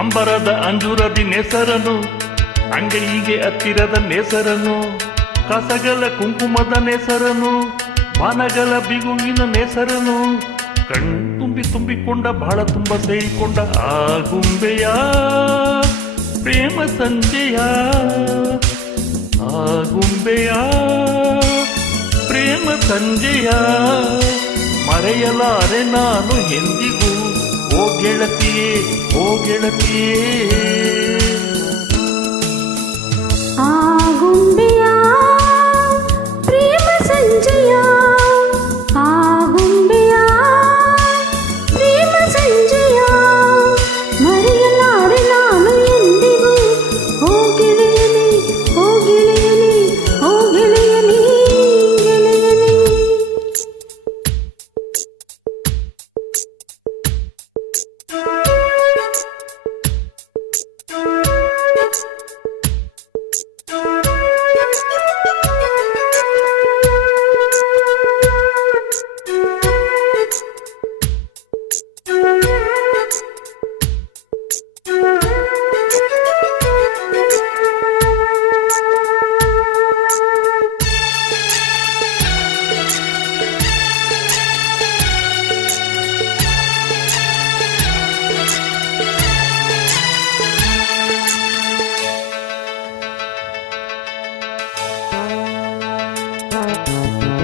ಅಂಬರದ ಅಂಜುರದಿ ನೆಸರನು, ಅಂಗೈಗೆ ಹತ್ತಿರದ ನೆಸರನು, ಕಸಗಲ ಕುಂಕುಮದ ನೆಸರನು, ಮನಗಲ ಬಿಗುವಿನ ನೆಸರನು, ತುಂಬಿಕೊಂಡ ಬಹಳ ತುಂಬ ಸೇರಿಕೊಂಡ ಆ ಗುಂಬೆಯ ಪ್ರೇಮ ಸಂಜೆಯ, ಆ ಗುಂಬೆಯ ಪ್ರೇಮ ಸಂಜೆಯ ಮರೆಯಲಾರೆ ನಾನು ಎಂದಿಗೂ. ಓ ಗೆಳತಿಯೇ, ಓ ಗೆಳತಿಯೇ, ಆ ಗುಂಬೆಯ ಪ್ರೇಮ ಸಂಜೆಯ, ಆ ಗುಂಬೆಯ ಪ್ರೇಮ ಸಂಜೆಯ ಮರೆಯಲಾರೆ ನಾನು ಎಂದಿಗೂ. ಓ ಗೆಳೆಯನೇ, ಓ ಗೆಳೆಯನೇ, ಓ ಗೆಳೆಯನೇ, ಗೆಳೆಯನೇ.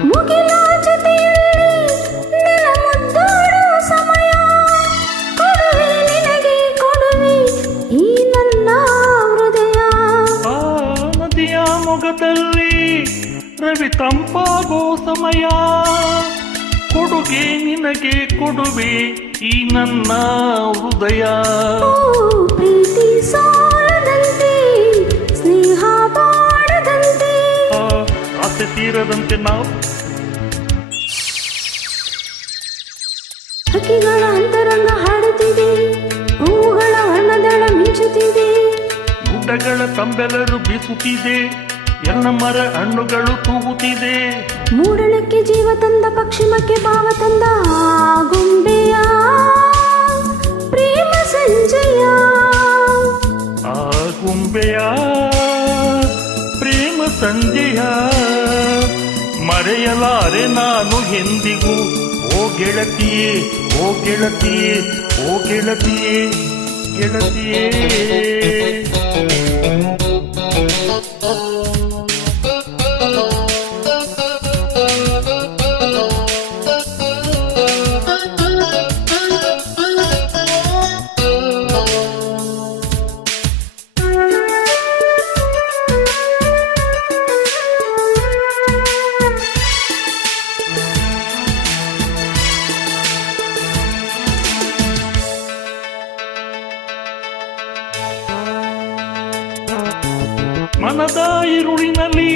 ಮುಗಿಲ ಜೊತೆಯಲ್ಲಿ ನೆಲ ಮುದ್ದಾಡೋ ಸಮಯ, ಕೊಡುವೆ ನಿನಗೆ ಕೊಡುವೆ ಈ ನನ್ನ ಹೃದಯ. ಆ ನದಿಯ ಮೊಗದಲ್ಲಿ ರವಿ ತಂಪಾಗೋ ಸಮಯ, ಕೊಡುಗೆ ನಿನಗೆ ಕೊಡುವೆ ಈ ನನ್ನ ಹೃದಯ. ಓ ಪ್ರೀತಿ ಸಾರದಂತೆ, ಸ್ನೇಹ ಬಾಡದಂತೆ, ಆಸೆ ತೀರದಂತೆ ನಾವು ಹಕ್ಕಿಗಳ ಅಂತರಂಗ ಹಾಡುತ್ತಿದೆ, ಹೂವುಗಳ ವರ್ಣದಳ ಮಿಂಚುತ್ತಿದೆ, ಗುಡ್ಡಗಳ ತಂಬೆಲರು ಬೀಸುತ್ತಿದೆ, ಎಲ್ಲ ಮರ ಹಣ್ಣುಗಳು ತೂಗುತ್ತಿದೆ. ಮೂಡಣಕ್ಕೆ ಜೀವ ತಂದ, ಪಕ್ಷಿಮಕ್ಕೆ ಭಾವ ತಂದ ಆ ಗುಂಬೆಯ ಪ್ರೇಮ ಸಂಜೆಯ, ಆ ಗುಂಬೆಯ ಪ್ರೇಮ ಸಂಜೆಯ ಮರೆಯಲಾರೆ ನಾನು ಎಂದಿಗೂ. ಓ ಗೆಳತಿಯೇ, ಓ ಗೆಳತಿಯೇ, ಓ ಗೆಳತಿಯೇ, ಗೆಳತಿಯೇ. ಮನದ ಇರುಳಿನಲ್ಲಿ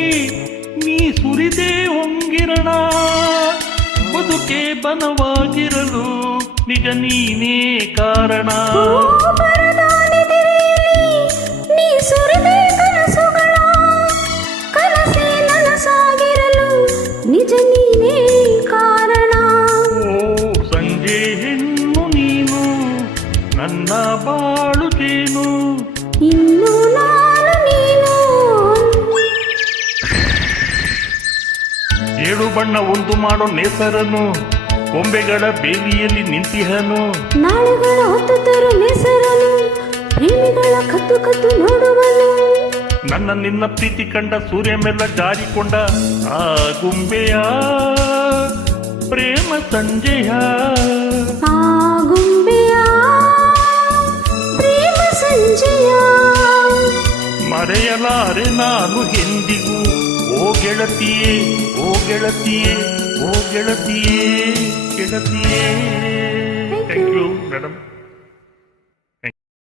ನೀ ಸುರಿದೇ ಹೊಂಗಿರಣ, ಬದುಕೆ ಬನವಾಗಿರಲು ನಿಜ ನೀನೇ ಕಾರಣ. ನೀ ಸುರಿದೆ ಕನಸುಗಳ, ಕನಸೇ ನನಸಾಗಿರಲು ನಿಜ ನೀನೇ ಕಾರಣ. ಓ ಸಂಜೆ ಹೆಣ್ಣು ನೀನು, ನನ್ನ ಬಾಳು ಜೇನು, ಇನ್ನು ನಾನು ನೀನು. ಏಳು ಬಣ್ಣ ಒಂದು ಮಾಡೋ ನೇಸರನು, ಕೊಂಬೆಗಳ ಬೇಲಿಯಲ್ಲಿ ನಿಂತಿಹನು, ನಾಳೆಗಳ ಹೊತ್ತು ತರು ನೆಸರನು, ಪ್ರೇಮಿಗಳ ಕತ್ತು ಕತ್ತು ನೋಡುವನು. ನನ್ನ ನಿನ್ನ ಪ್ರೀತಿ ಕಂಡ ಸೂರ್ಯ ಮೇಲ ಜಾರಿಕೊಂಡ ಆ ಗುಂಬೆಯ ಪ್ರೇಮ ಸಂಜೆಯ, ಆ ಗುಂಬೆಯ ಪ್ರೇಮ ಸಂಜೆಯ ಮರೆಯಲಾರೆ ನಾನು ಎಂದಿಗೂ. ಓ ಗೆಳತಿಯೇ, ಓ ಗೆಳತಿಯೇ, ಓ ಗೆಳತಿಯೇ, ಗೆಳತಿಯೇ. Thank you madam.